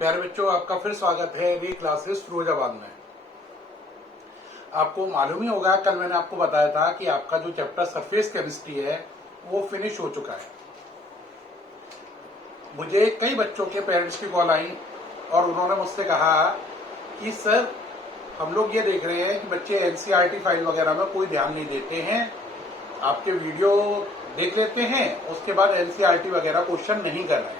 प्यारे बच्चों, आपका फिर स्वागत है री क्लासेस फिरोजाबाद में। आपको मालूम ही होगा, कल मैंने आपको बताया था कि आपका जो चैप्टर सरफेस केमिस्ट्री है वो फिनिश हो चुका है। मुझे कई बच्चों के पेरेंट्स की कॉल आई और उन्होंने मुझसे कहा कि सर, हम लोग ये देख रहे हैं कि बच्चे एनसीईआरटी फाइल वगैरह में कोई ध्यान नहीं देते हैं, आपके वीडियो देख लेते हैं, उसके बाद एनसीईआरटी वगैरह क्वेश्चन नहीं कर रहे हैं।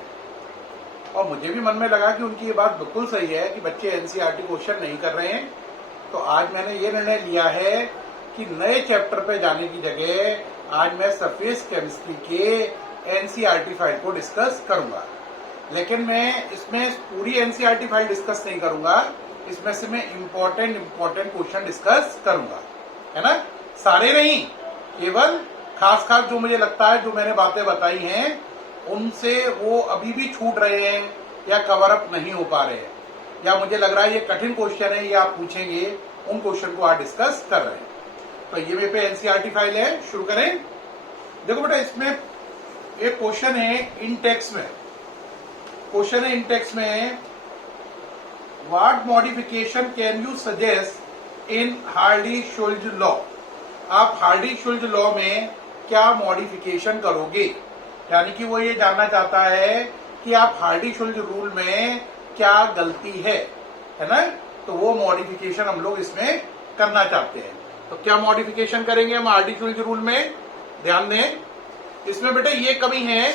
और मुझे भी मन में लगा कि उनकी ये बात बिल्कुल सही है कि बच्चे एनसीईआरटी क्वेश्चन नहीं कर रहे हैं। तो आज मैंने ये निर्णय लिया है कि नए चैप्टर पे जाने की जगह आज मैं सरफेस केमिस्ट्री के एनसीईआरटी फाइल को डिस्कस करूंगा। लेकिन मैं इसमें पूरी एनसीईआरटी फाइल डिस्कस नहीं करूंगा, इसमें से मैं इम्पोर्टेंट क्वेश्चन डिस्कस करूंगा, है ना। सारे नहीं, केवल खास जो मुझे लगता है, जो मैंने बातें बताई हैं उनसे वो अभी भी छूट रहे हैं या कवर अप नहीं हो पा रहे हैं, या मुझे लग रहा है ये कठिन क्वेश्चन है, ये आप पूछेंगे, उन क्वेश्चन को आज डिस्कस कर रहे हैं। तो ये मेरे पे एनसीईआरटी फाइल है, शुरू करें। देखो बेटा, इसमें एक क्वेश्चन है इन टेक्स्ट में, what modification can you suggest in Hardy-Schulze law. आप हार्डी-शुल्ज लॉ में क्या मॉडिफिकेशन करोगे, यानी कि वो ये जानना चाहता है कि आप हार्डी-शुल्ज रूल में क्या गलती है ना। तो वो मॉडिफिकेशन हम लोग इसमें करना चाहते हैं। तो क्या मॉडिफिकेशन करेंगे हम हार्डी-शुल्ज रूल में, ध्यान दें। इसमें बेटा ये कमी है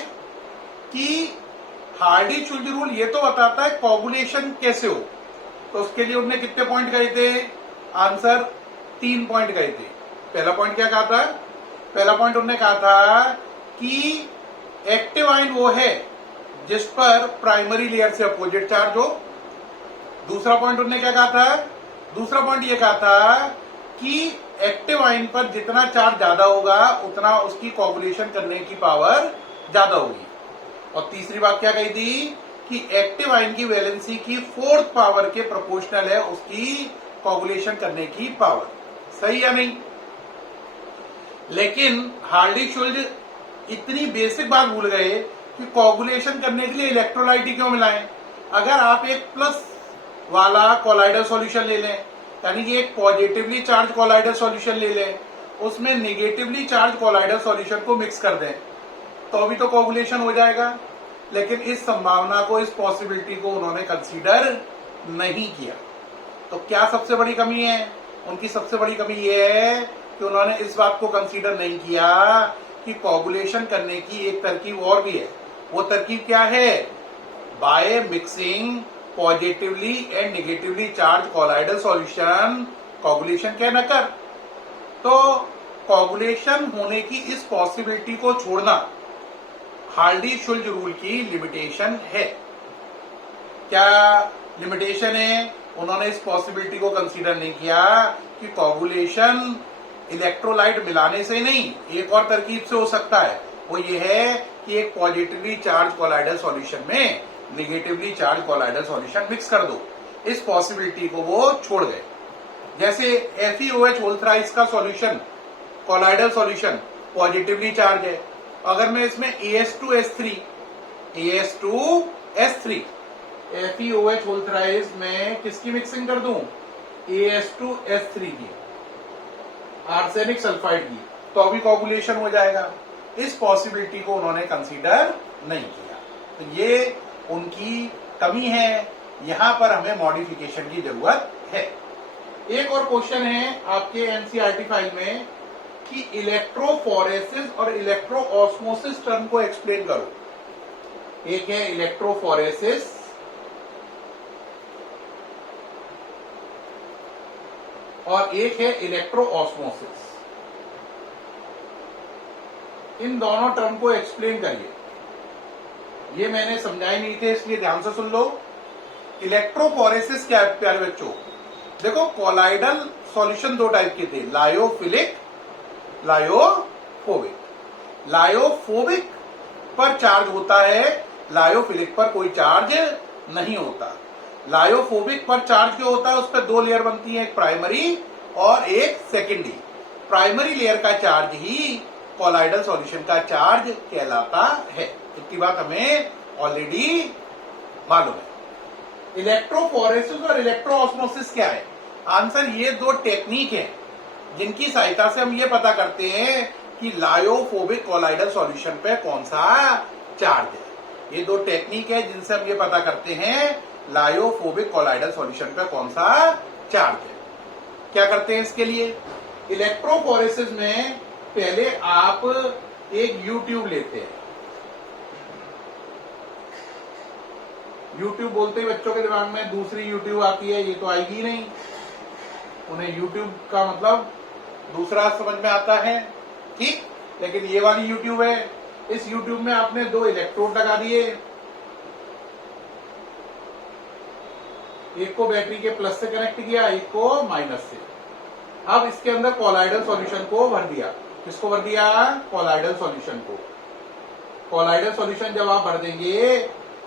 कि हार्डी-शुल्ज रूल ये तो बताता है कोगुलेशन कैसे हो, तो उसके लिए उन्होंने कितने पॉइंट कहे थे, आंसर 3 पॉइंट कहे थे। पहला पॉइंट क्या कहा था, पहला पॉइंट उन्होंने कहा था कि एक्टिव आयन वो है जिस पर प्राइमरी लेयर से अपोजिट चार्ज हो। दूसरा पॉइंट उन्होंने क्या कहा था, दूसरा पॉइंट ये कहा था कि एक्टिव आयन पर जितना चार्ज ज्यादा होगा उतना उसकी कोगुलेशन करने की पावर ज्यादा होगी। और तीसरी बात क्या कही थी कि एक्टिव आयन की वैलेंसी की 4th पावर के प्रोपोर्शनल है उसकी कोगुलेशन करने की पावर। सही या नहीं। लेकिन हार्डी-शुल्ज इतनी बेसिक बात भूल गए कि कोगुलेशन करने के लिए इलेक्ट्रोलाइट ही क्यों मिलाएं। अगर आप एक प्लस वाला कोलाइडल सॉल्यूशन ले लें, यानी कि एक पॉजिटिवली चार्ज कोलाइडल सॉल्यूशन ले लें, उसमें नेगेटिवली चार्ज कोलाइडल सॉल्यूशन को मिक्स कर दें, तो भी तो कोगुलेशन हो जाएगा। लेकिन इस संभावना को, इस पॉसिबिलिटी को उन्होंने कंसीडर नहीं किया। तो क्या सबसे बड़ी कमी है उनकी, सबसे बड़ी कमी ये है कि उन्होंने इस बात को कंसीडर नहीं किया कि कोगुलेशन करने की एक तरकीब और भी है। वो तरकीब क्या है, by mixing positively and negatively charge colloidal solution coagulation क्या न कर। तो कोगुलेशन होने की इस पॉसिबिलिटी को छोड़ना हार्डी-शुल्ज रूल की लिमिटेशन है। क्या लिमिटेशन है, उन्होंने इस पॉसिबिलिटी को कंसीडर नहीं किया कि कोगुलेशन इलेक्ट्रोलाइट मिलाने से नहीं, एक और तरकीब से हो सकता है। वो ये है कि एक पॉजिटिवली चार्ज कोलाइडल सॉल्यूशन में negatively charge colloidal solution mix कर दो। इस पॉसिबिलिटी को वो छोड़ गए। जैसे FeOH होल थ्राइस का solution, colloidal solution positively charge है, अगर मैं इसमें AS2S3 FeOH होल थ्राइस में किसकी मिक्सिंग कर दूं, AS2S3 की, आर्सेनिक सल्फाइड की, तो अभी कोगुलेशन हो जाएगा। इस पॉसिबिलिटी को उन्होंने कंसीडर नहीं किया। तो ये उनकी कमी है, यहां पर हमें मॉडिफिकेशन की जरूरत है। एक और क्वेश्चन है आपके एनसीईआरटी फाइल में कि इलेक्ट्रोफोरेसिस और इलेक्ट्रोऑस्मोसिस टर्म को एक्सप्लेन करो। एक है इलेक्ट्रोफोरेसिस और एक है इलेक्ट्रोऑस्मोसिस। इन दोनों टर्म को एक्सप्लेन करिए। ये मैंने समझाए नहीं थे, इसलिए ध्यान से सुन लो। इलेक्ट्रोफोरेसिस क्या है प्यारे बच्चों, देखो कोलाइडल सॉल्यूशन 2 टाइप के थे, लायोफिलिक, लायोफोबिक। लायोफोबिक पर चार्ज होता है, लायोफिलिक पर कोई चार्ज नहीं होता। लायोफोबिक पर चार्ज क्यों होता है, उस पर 2 लेयर बनती है, एक प्राइमरी और एक सेकेंडरी। प्राइमरी लेयर का चार्ज ही कोलाइडल सॉल्यूशन का चार्ज कहलाता है। इतनी बात हमें ऑलरेडी मालूम है। इलेक्ट्रोफोरेसिस और इलेक्ट्रोऑस्मोसिस क्या है? आंसर ये दो टेक्निक है जिनकी सहायता से हम ये पता करते हैं कि लायोफोबिक कोलाइडल सॉल्यूशन पे कौन सा चार्ज है। ये दो टेक्निक है जिनसे हम ये पता करते हैं लायोफोबिक कोलाइडल सॉल्यूशन पे कौन सा चार्ज है। क्या करते हैं इसके लिए? इलेक्ट्रोफोरेसिस में पहले आप एक यू ट्यूब लेते हैं। यूट्यूब बोलते ही बच्चों के दिमाग में दूसरी यूट्यूब आती है, ये तो आएगी नहीं। उन्हें यूट्यूब का मतलब दूसरा समझ में आता है, ठीक। लेकिन ये वाली यूट्यूब है। इस यूट्यूब में आपने दो इलेक्ट्रोड लगा दिए, एक को बैटरी के प्लस से कनेक्ट किया, एक को माइनस से। अब इसके अंदर कोलाइडल सॉल्यूशन को भर दिया। किसको भर दिया? कोलाइडल सॉल्यूशन को। कोलाइडल सॉल्यूशन जब आप भर देंगे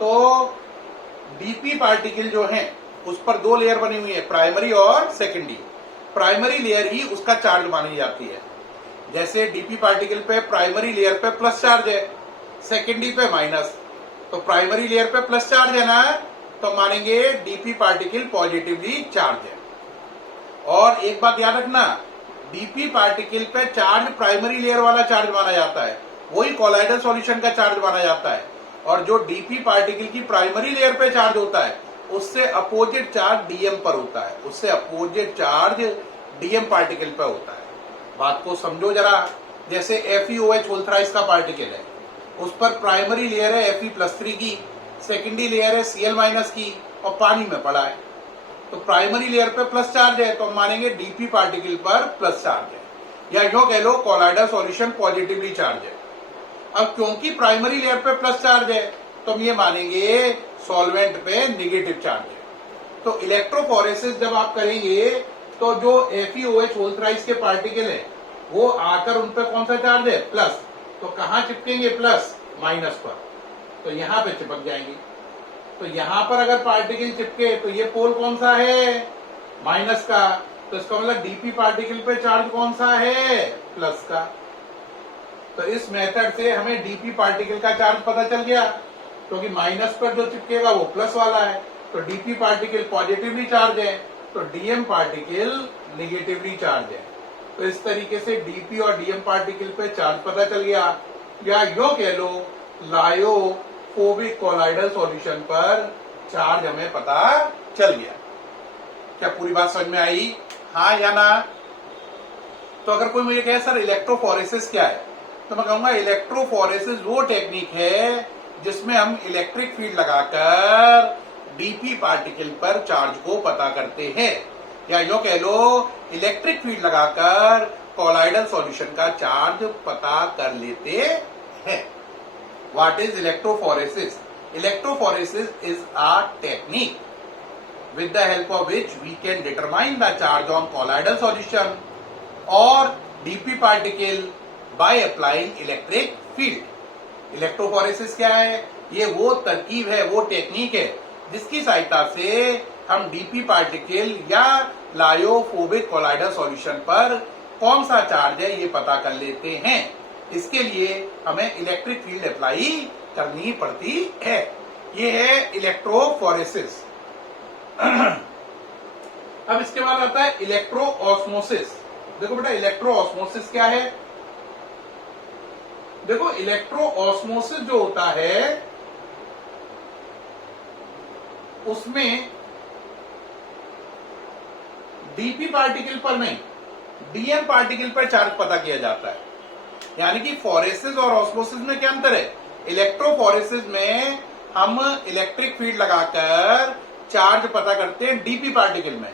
तो डीपी पार्टिकल जो है उस पर दो लेयर बनी हुई है, प्राइमरी और सेकेंडरी। प्राइमरी लेयर ही उसका चार्ज मानी जाती है। जैसे डीपी पार्टिकल पे प्राइमरी लेयर पे प्लस चार्ज है, सेकेंडरी पे माइनस। तो प्राइमरी लेयर पे प्लस चार्ज है ना, तो मानेंगे डीपी पार्टिकल पॉजिटिवली चार्ज है। और एक बात याद रखना, डीपी पार्टिकल पे चार्ज प्राइमरी लेयर वाला चार्ज माना जाता है, वही कोलाइडल सॉल्यूशन का चार्ज माना जाता है। और जो डीपी पार्टिकल की प्राइमरी लेयर पे चार्ज होता है उससे अपोजिट चार्ज डीएम पर होता है, उससे अपोजिट चार्ज डीएम पार्टिकल पे होता है। बात को समझो जरा। जैसे FeOH होल थ्राइस का पार्टिकल है, उस पर प्राइमरी लेयर है Fe+3 की, सेकेंडरी लेयर है Cl- की, और पानी में पड़ा है। तो प्राइमरी लेयर पे प्लस चार्ज है तो हम मानेंगे डीपी पार्टिकल पर प्लस चार्ज है, या यूं कह लो कोलाइडल सॉल्यूशन पॉजिटिवली चार्ज है। अब क्योंकि प्राइमरी लेयर पे प्लस चार्ज है तो हम ये मानेंगे सॉल्वेंट पे नेगेटिव चार्ज है। तो इलेक्ट्रोफोरेसिस जब आप करेंगे तो जो FeOH होल थ्राइस के पार्टिकल है वो आकर उन पे कौन सा चार्ज है? प्लस। तो कहां चिपकेंगे? प्लस माइनस पर, तो यहां पे चिपक जाएंगे। तो यहां पर अगर पार्टिकल चिपके तो ये पोल कौन सा है? माइनस का। तो इसका मतलब डीपी पार्टिकल पे चार्ज कौन सा है? प्लस का। तो इस मेथड से हमें डीपी पार्टिकल का चार्ज पता चल गया, क्योंकि माइनस पर जो चिपकेगा वो प्लस वाला है। तो डीपी पार्टिकल पॉजिटिवली चार्ज है, तो डीएम पार्टिकल निगेटिवली चार्ज है। तो इस तरीके से डीपी और डीएम पार्टिकल पे चार्ज पता चल गया, या यो कह लो लायोफोबिक कोलाइडल सॉल्यूशन पर चार्ज हमें पता चल गया। क्या पूरी बात समझ में आई? हाँ या ना? तो अगर कोई मुझे कहे सर इलेक्ट्रोफोरेसिस क्या है, तो मैं कहूंगा इलेक्ट्रोफोरेसिस वो टेक्निक है जिसमें हम इलेक्ट्रिक फील्ड लगाकर डीपी पार्टिकल पर चार्ज को पता करते हैं, या यूं कह लो इलेक्ट्रिक फील्ड लगाकर कोलाइडल सॉल्यूशन का चार्ज पता कर लेते हैं। What is electrophoresis? Electrophoresis is a technique with the help of which we can determine the charge on colloidal solution or dp particle by applying electric field. Electrophoresis क्या है? ये वो तरकीब है, वो टेक्निक है जिसकी सहायता से हम डीपी पार्टिकल या लायोफोबिक कोलाइडल सॉल्यूशन पर कौन सा चार्ज है ये पता कर लेते हैं। इसके लिए हमें इलेक्ट्रिक फील्ड अप्लाई करनी पड़ती है। ये है इलेक्ट्रोफोरेसिस। अब इसके बाद आता है इलेक्ट्रो ऑस्मोसिस। देखो बेटा इलेक्ट्रो ऑस्मोसिस क्या है? देखो इलेक्ट्रो ऑस्मोसिस जो होता है उसमें डीपी पार्टिकल पर नहीं, डीएम पार्टिकल पर चार्ज पता किया जाता है। यानी कि फोरेसिस और ऑस्मोसिस में क्या अंतर है? इलेक्ट्रोफोरेसिस में हम इलेक्ट्रिक फील्ड लगाकर चार्ज पता करते हैं डीपी पार्टिकल में,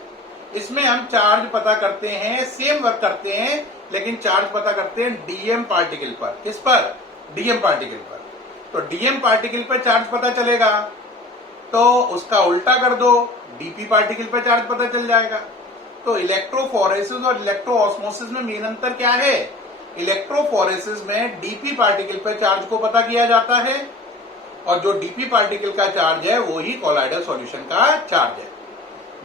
इसमें हम चार्ज पता करते हैं, सेम वर्क करते हैं, लेकिन चार्ज पता करते हैं डीएम पार्टिकल पर। किस पर? डीएम पार्टिकल पर। तो डीएम पार्टिकल पर चार्ज पता चलेगा तो उसका उल्टा कर दो, डीपी पार्टिकल पर चार्ज पता चल जाएगा। तो इलेक्ट्रोफोरेसिस और इलेक्ट्रो ऑस्मोसिस में मेन अंतर क्या है? इलेक्ट्रोफोरेसिस में डीपी पार्टिकल पर चार्ज को पता किया जाता है, और जो डीपी पार्टिकल का चार्ज है वो ही कोलाइडल सॉल्यूशन का चार्ज है।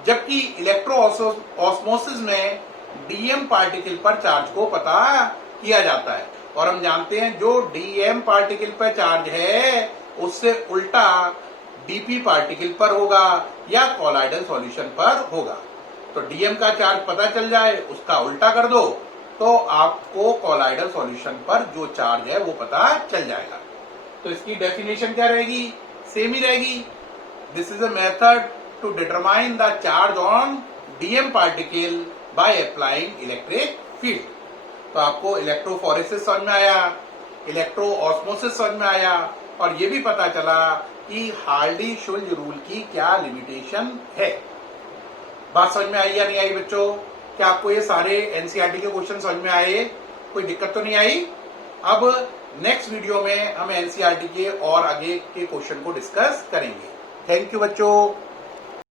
जबकि इलेक्ट्रो ऑस्मोसिस में डीएम पार्टिकल पर चार्ज को पता किया जाता है, और हम जानते हैं जो डीएम पार्टिकल पर चार्ज है उससे उल्टा डीपी पार्टिकल पर होगा या कोलाइडल सॉल्यूशन पर होगा। तो डीएम का चार्ज पता चल जाए, उसका उल्टा कर दो तो आपको कोलाइडल सॉल्यूशन पर जो चार्ज है वो पता चल जाएगा। तो इसकी डेफिनेशन क्या रहेगी? सेम ही रहेगी। This is a method to determine the charge on DM particle by applying electric field. तो आपको इलेक्ट्रोफोरेसिस समझ में आया, इलेक्ट्रो ऑस्मोसिस समझ में आया, और ये भी पता चला कि हार्डी-शुल्ज रूल की क्या लिमिटेशन है। बात समझ में आई या नहीं आई बच्चों? क्या आपको ये सारे एनसीईआरटी के क्वेश्चन समझ में आए? कोई दिक्कत तो नहीं आई? अब नेक्स्ट वीडियो में हम एनसीईआरटी के और आगे के क्वेश्चन को डिस्कस करेंगे। थैंक यू बच्चों।